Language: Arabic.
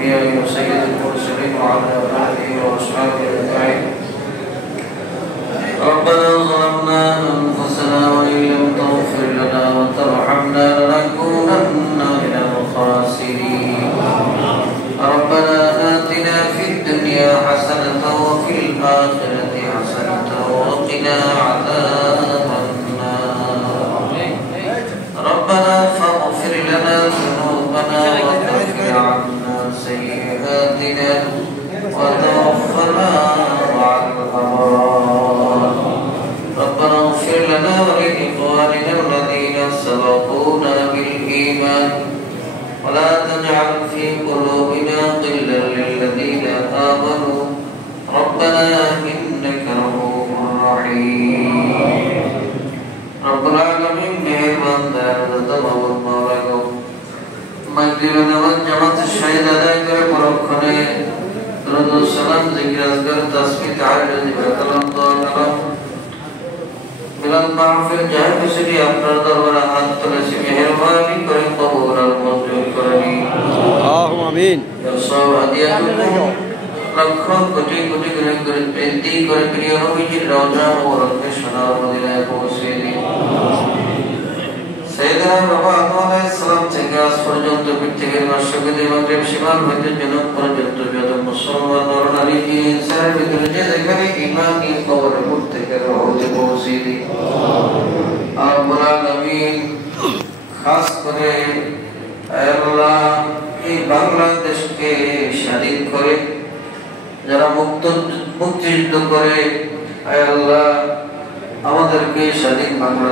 الأنبياء وسيد المرسلين وعلى آله وأصحابه أجمعين. ربنا ظلمنا أنفسنا وإن لم تغفر لنا وترحمنا لنكونن من الخاسرين. ربنا آتنا في الدنيا حسنة وفي الآخرة حسنة وقنا عذاب النار. ربنا فاغفر لنا ذنوبنا وكفر عنا سيئاتنا وتوفنا مع الأبرار. ربنا اغفر لنا ولإخواننا الذين سبقونا بالإيمان ولا تجعل في قلوبنا غلا للذين آمنوا ربنا إنك رؤوف رحيم. رب العالمين مهربان دارد مولاكم مجلنا والجماعة الشهيد ذاكر بركنه درود السلام ذكر أذكر تسبيح تعالى بكلام دعاء मिलन महफिल जाए किसी अपना दरबार हाथ तले से मेहरबानी करें कबूल और मंजूर करें आमीन आमीन सब हदिया लखों कोटि कोटि करे बेनती करे प्रिय नबी जी रोजा और अपने सना मदीना पहुंचे दी सैयदना बाबा आदम अलैहिस्सलाम থেকে আজ পর্যন্ত পৃথিবীর মাসগুলি মাগরিব সীমার মধ্যে জনম পর্যন্ত যত মুসলমান নরনারী ইনসানের ভিতরে যে যেখানে ঈমান নিয়ে কবরে প্রত্যেকে রহমতে পৌঁছে দি রব্বুল আলামিন খাস করে আল্লাহ এই বাংলাদেশকে স্বাধীন করে যারা মুক্তিযুদ্ধ করে আল্লাহ আমাদেরকে স্বাধীন বাংলাদেশ